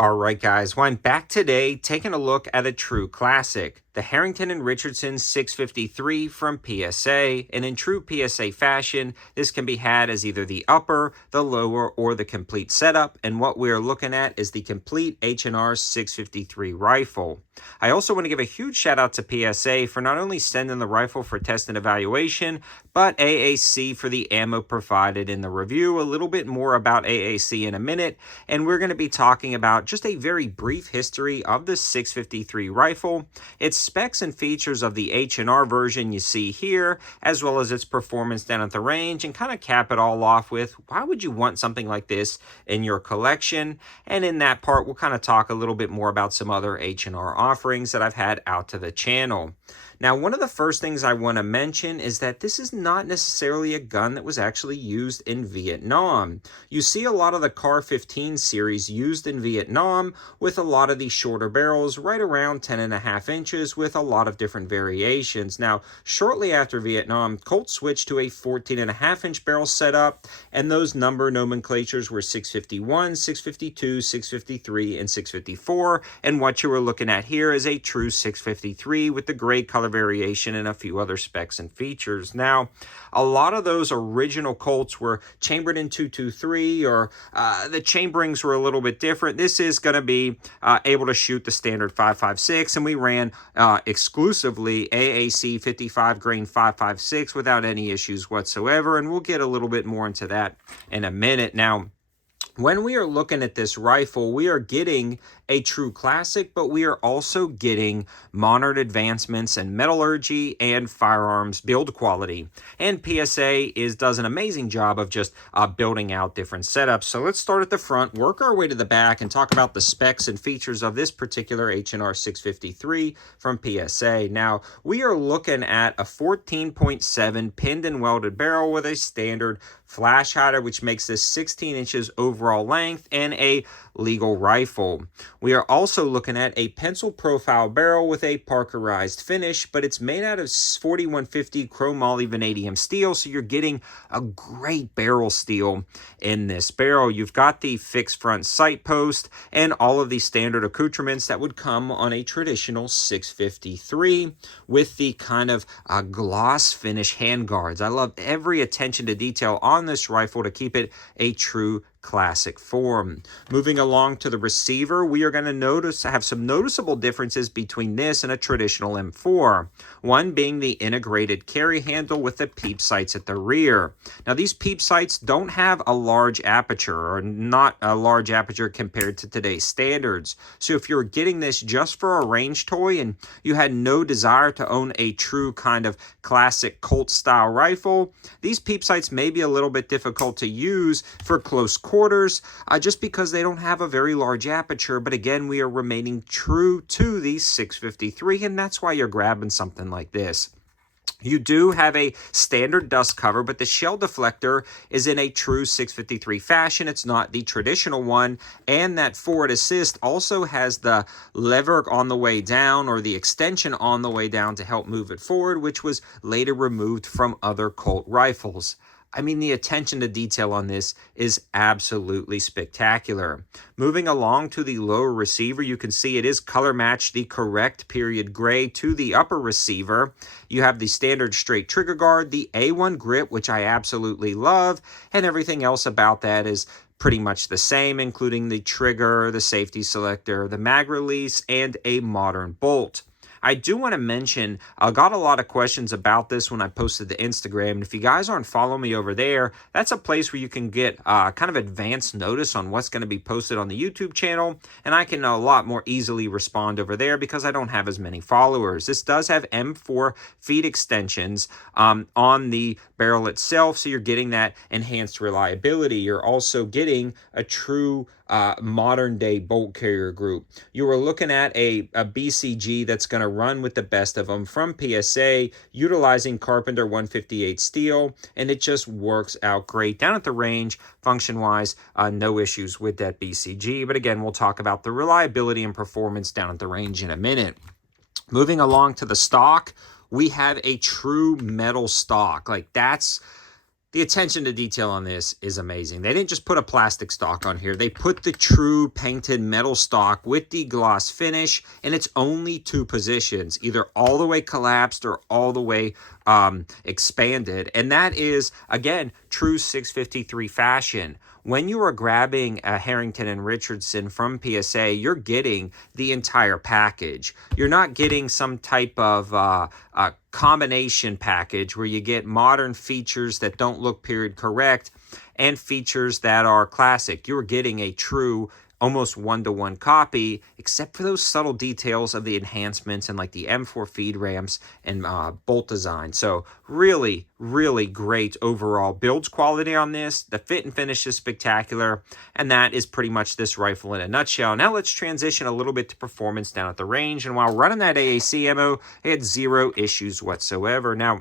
All right, guys. Well, I'm back today taking a look at a true classic, the Harrington Richardson 653 from PSA. And in true PSA fashion, this can be had as either the upper, the lower, or the complete setup. And what we're looking at is the complete H&R 653 rifle. I also want to give a huge shout out to PSA for not only sending the rifle for test and evaluation, but AAC for the ammo provided in the review. A little bit more about AAC in a minute, and we're going to be talking about just a very brief history of the 653 rifle, its specs and features of the H&R version you see here, as well as its performance down at the range, and kind of cap it all off with why would you want something like this in your collection. And in that part, we'll kind of talk a little bit more about some other H&R offerings that I've had out to the channel. Now, one of the first things I want to mention is that this is not necessarily a gun that was actually used in Vietnam. You see a lot of the CAR 15 series used in Vietnam with a lot of these shorter barrels right around 10.5 inches with a lot of different variations. Now, shortly after Vietnam, Colt switched to a 14.5 inch barrel setup, and those number nomenclatures were 651, 652, 653, and 654. And what you were looking at here is a true 653 with the gray color variation and a few other specs and features. Now, a lot of those original Colts were chambered in 223, or the chamberings were a little bit different. This is going to be able to shoot the standard 5.56, and we ran exclusively AAC 55 grain 5.56 without any issues whatsoever, and we'll get a little bit more into that in a minute. Now, when we are looking at this rifle, we are getting a true classic, but we are also getting modern advancements in metallurgy and firearms build quality. And PSA does an amazing job of just building out different setups. So let's start at the front, work our way to the back, and talk about the specs and features of this particular H&R 653 from PSA. Now, we are looking at a 14.7 pinned and welded barrel with a standard flash hider, which makes this 16 inches overall length and a legal rifle. We are also looking at a pencil profile barrel with a Parkerized finish, but it's made out of 4150 chromoly vanadium steel, so you're getting a great barrel steel in this barrel. You've got the fixed front sight post and all of the standard accoutrements that would come on a traditional 653 with the kind of gloss finish handguards. I love every attention to detail on this rifle to keep it a true classic form. Moving along to the receiver, we are going to have some noticeable differences between this and a traditional M4. One being the integrated carry handle with the peep sights at the rear. Now, these peep sights don't have a large aperture, or not a large aperture compared to today's standards. So if you're getting this just for a range toy and you had no desire to own a true kind of classic Colt style rifle, these peep sights may be a little bit difficult to use for close quarters, just because they don't have a very large aperture. But again, we are remaining true to the 653, and that's why you're grabbing something like this. You do have a standard dust cover, but the shell deflector is in a true 653 fashion. It's not the traditional one. And that forward assist also has the lever on the way down, or the extension on the way down to help move it forward, which was later removed from other Colt rifles. I mean, the attention to detail on this is absolutely spectacular. Moving along to the lower receiver, you can see it is color matched the correct period gray to the upper receiver. You have the standard straight trigger guard, the A1 grip, which I absolutely love, and everything else about that is pretty much the same, including the trigger, the safety selector, the mag release, and a modern bolt. I do want to mention, I got a lot of questions about this when I posted to Instagram, and if you guys aren't following me over there, that's a place where you can get kind of advanced notice on what's going to be posted on the YouTube channel, and I can a lot more easily respond over there because I don't have as many followers. This does have M4 feed extensions on the barrel itself, so you're getting that enhanced reliability. You're also getting a true modern day bolt carrier group. You are looking at a BCG that's going to run with the best of them from PSA, utilizing Carpenter 158 steel, and it just works out great down at the range. Function wise, no issues with that BCG, but again, we'll talk about the reliability and performance down at the range in a minute. Moving along to the stock, we have a true metal stock. Like, that's The attention to detail on this is amazing. They didn't just put a plastic stock on here. They put the true painted metal stock with the gloss finish, and it's only two positions, either all the way collapsed or all the way expanded. And that is, again, true 653 fashion. When you are grabbing a Harrington and Richardson from PSA, you're getting the entire package. You're not getting some type of combination package where you get modern features that don't look period correct and features that are classic. You're getting a true almost one-to-one copy, except for those subtle details of the enhancements and like the M4 feed ramps and bolt design. So really, really great overall builds quality on this. The fit and finish is spectacular, and that is pretty much this rifle in a nutshell. Now let's transition a little bit to performance down at the range, and while running that AAC ammo, I had zero issues whatsoever. Now,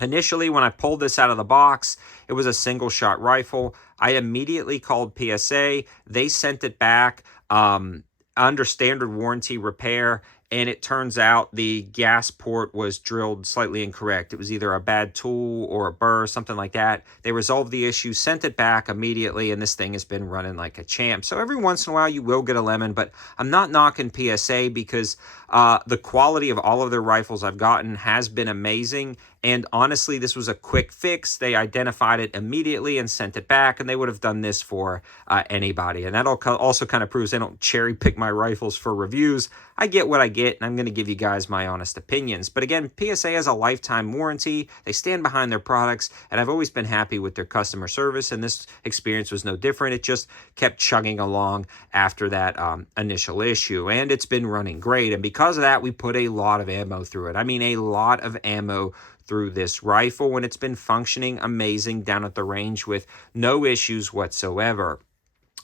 initially, when I pulled this out of the box, it was a single-shot rifle. I immediately called PSA. They sent it back under standard warranty repair, and it turns out the gas port was drilled slightly incorrect. It was either a bad tool or a burr, something like that. They resolved the issue, sent it back immediately, and this thing has been running like a champ. So every once in a while you will get a lemon, but I'm not knocking PSA because the quality of all of their rifles I've gotten has been amazing. And honestly, this was a quick fix. They identified it immediately and sent it back, and they would have done this for anybody. And that also kind of proves they don't cherry pick my rifles for reviews. I get what I get, and I'm going to give you guys my honest opinions. But again, PSA has a lifetime warranty. They stand behind their products, and I've always been happy with their customer service, and this experience was no different. It just kept chugging along after that initial issue, and it's been running great. And because of that, we put a lot of ammo through it. I mean, a lot of ammo through this rifle when it's been functioning amazing down at the range with no issues whatsoever.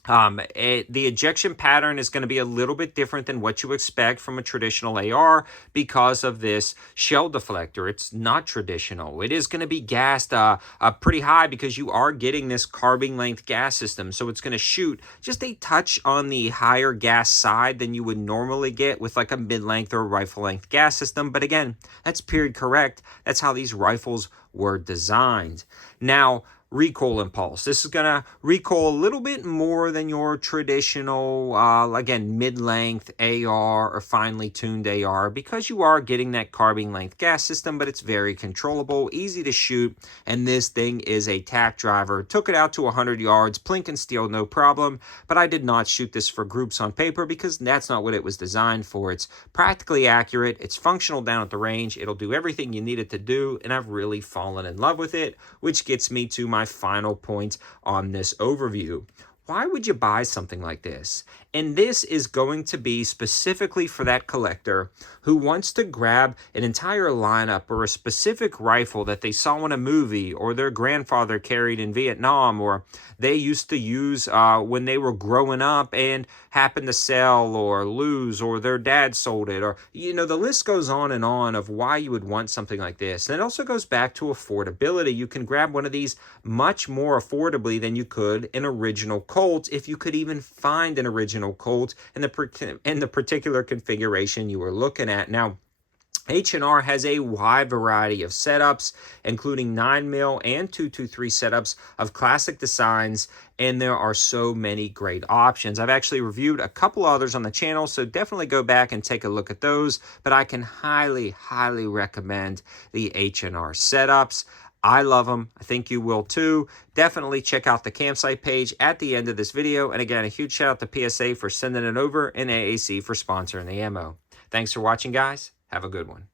The ejection pattern is going to be a little bit different than what you expect from a traditional AR because of this shell deflector. It's not traditional. It is going to be gassed pretty high because you are getting this carbine length gas system. So it's going to shoot just a touch on the higher gas side than you would normally get with like a mid-length or rifle length gas system. But again, that's period correct. That's how these rifles were designed. Now, recoil impulse. This is going to recoil a little bit more than your traditional, again, mid-length AR or finely tuned AR because you are getting that carbine length gas system, but it's very controllable, easy to shoot, and this thing is a tack driver. Took it out to 100 yards, plink and steel, no problem, but I did not shoot this for groups on paper because that's not what it was designed for. It's practically accurate, it's functional down at the range, it'll do everything you need it to do, and I've really fallen in love with it, which gets me to my final point on this overview. Why would you buy something like this? And this is going to be specifically for that collector who wants to grab an entire lineup or a specific rifle that they saw in a movie or their grandfather carried in Vietnam or they used to use when they were growing up and happened to sell or lose or their dad sold it, or, you know, the list goes on and on of why you would want something like this. And it also goes back to affordability. You can grab one of these much more affordably than you could an original Colt, if you could even find an original Colt in the particular configuration you were looking at. Now, H&R has a wide variety of setups, including 9mm and 223 setups of classic designs, and there are so many great options. I've actually reviewed a couple others on the channel, so definitely go back and take a look at those, but I can highly, highly recommend the H&R setups. I love them. I think you will too. Definitely check out the campsite page at the end of this video. And again, a huge shout out to PSA for sending it over and AAC for sponsoring the ammo. Thanks for watching, guys. Have a good one.